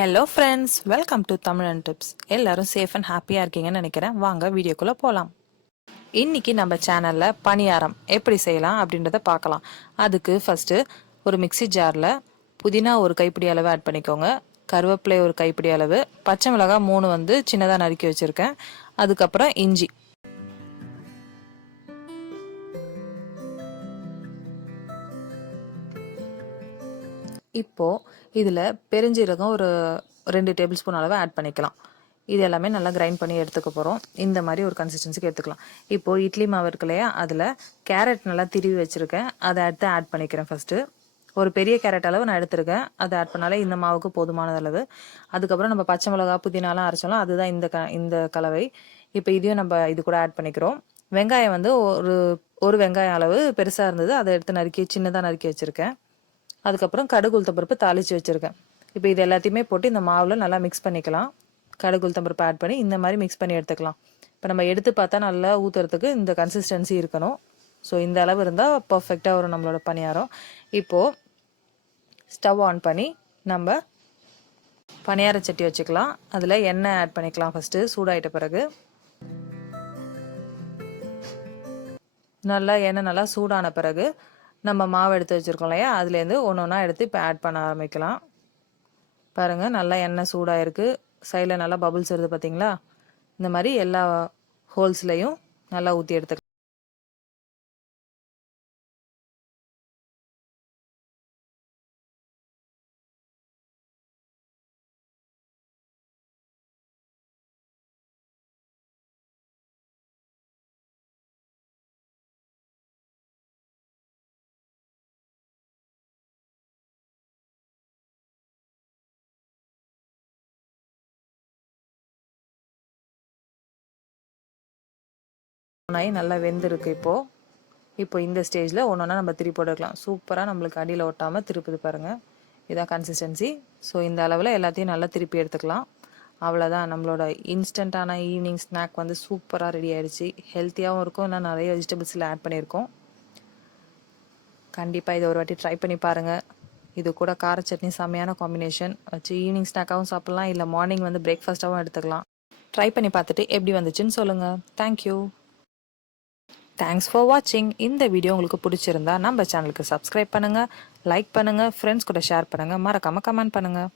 Hello friends, welcome to Tamil and tips. எல்லாரும் safe and ஹாப்பியாக இருக்கீங்கன்னு நினைக்கிறேன். வாங்க வீடியோக்குள்ளே போகலாம். இன்னைக்கு நம்ம சேனலில் பணியாரம் எப்படி செய்யலாம் அப்படின்றத பார்க்கலாம். அதுக்கு ஃபஸ்ட்டு ஒரு மிக்சி ஜாரில் புதினா ஒரு கைப்பிடி அளவு ஆட் பண்ணிக்கோங்க. கருவேப்பிலை ஒரு கைப்பிடி அளவு, பச்சை மிளகாய் 3 வந்து சின்னதாக நறுக்கி வச்சுருக்கேன். அதுக்கப்புறம் இஞ்சி, இப்போது இதில் பெருஞ்சீரகம் ஒரு 2 டேபிள் ஸ்பூன் அளவு ஆட் பண்ணிக்கலாம். இது எல்லாமே நல்லா கிரைண்ட் பண்ணி எடுத்துக்க போகிறோம். இந்த மாதிரி ஒரு கன்சிஸ்டன்சிக்கு எடுத்துக்கலாம். இப்போது இட்லி மாவு இருக்கு இல்லையா, அதில் கேரட் நல்லா திருவி வச்சுருக்கேன். அதை எடுத்து ஆட் பண்ணிக்கிறேன். ஃபஸ்ட்டு ஒரு பெரிய கேரட் அளவு நான் எடுத்துருக்கேன். அதை ஆட் பண்ணாலே இந்த மாவுக்கு போதுமான அளவு. அதுக்கப்புறம் நம்ம பச்சை மிளகா புதினாலாம் அரைச்சோம், அதுதான் இந்த கலவை. இப்போ இதையும் நம்ம இது கூட ஆட் பண்ணிக்கிறோம். வெங்காயம் வந்து ஒரு வெங்காயம் அளவு பெருசாக இருந்தது, அதை எடுத்து சின்னதாக நறுக்கி வச்சுருக்கேன். அதுக்கப்புறம் கடுகு உளுத்தம்பருப்பு தாளித்து வச்சுருக்கேன். இப்போ இது எல்லாத்தையுமே போட்டு இந்த மாவில் நல்லா மிக்ஸ் பண்ணிக்கலாம். கடுகு உளுத்தம்பருப்பு ஆட் பண்ணி இந்த மாதிரி மிக்ஸ் பண்ணி எடுத்துக்கலாம். இப்போ நம்ம எடுத்து பார்த்தா நல்லா ஊற்றுறதுக்கு இந்த கன்சிஸ்டன்சி இருக்கணும். ஸோ இந்த அளவு இருந்தால் பர்ஃபெக்டாக வரும் நம்மளோட பணியாரம். இப்போது ஸ்டவ் ஆன் பண்ணி நம்ம பணியார சட்டி வச்சுக்கலாம். அதில் எண்ணெய் ஆட் பண்ணிக்கலாம். ஃபஸ்ட்டு சூடாயிட்ட பிறகு எண்ணெய் நல்லா சூடான பிறகு நம்ம மாவு எடுத்து வச்சுருக்கோம் இல்லையா, அதுலேருந்து ஒன்று ஒன்றா எடுத்து இப்போ ஆட் பண்ண ஆரம்பிக்கலாம். பாருங்கள், நல்லா எண்ணெய் சூடாக இருக்குது. சைடில் நல்லா பபுள்ஸ் வருது பார்த்தீங்களா? இந்த மாதிரி எல்லா ஹோல்ஸ்லையும் நல்லா ஊற்றி எடுத்துக்கலாம். நல்லா வெந்திருக்கு. இப்போ இந்த ஸ்டேஜில் ஒன்று ஒன்றா நம்ம திருப்பி போட்டுக்கலாம். சூப்பராக நம்மளுக்கு அடியில் ஒட்டாமல் திருப்புது பாருங்கள். இதான் கன்சிஸ்டன்சி. ஸோ இந்த அளவில் எல்லாத்தையும் நல்லா திருப்பி எடுத்துக்கலாம். அவ்வளோதான், நம்மளோட இன்ஸ்டண்ட்டான ஈவினிங் ஸ்நாக் வந்து சூப்பராக ரெடி ஆகிடுச்சு. ஹெல்த்தியாகவும் இருக்கும், இன்னும் நிறைய வெஜிடபிள்ஸில் ஆட் பண்ணியிருக்கோம். கண்டிப்பாக இதை ஒரு வாட்டி ட்ரை பண்ணி பாருங்கள். இது கூட கார சட்னி செம்மையான காம்பினேஷன். வச்சு ஈவினிங் ஸ்நாக்காகவும் சாப்பிட்லாம், இல்லை மார்னிங் வந்து பிரேக்ஃபாஸ்ட்டாகவும் எடுத்துக்கலாம். ட்ரை பண்ணி பார்த்துட்டு எப்படி வந்துச்சுன்னு சொல்லுங்கள். தேங்க்யூ. தேங்க்ஸ் ஃபார் வாட்சிங். இந்த வீடியோ உங்களுக்கு பிடிச்சிருந்தா நம்ம சேனலுக்கு சப்ஸ்கிரைப் பண்ணுங்கள், லைக் பண்ணுங்கள், ஃப்ரெண்ட்ஸ் கூட ஷேர் பண்ணுங்கள், மறக்காமல் கமெண்ட் பண்ணுங்கள்.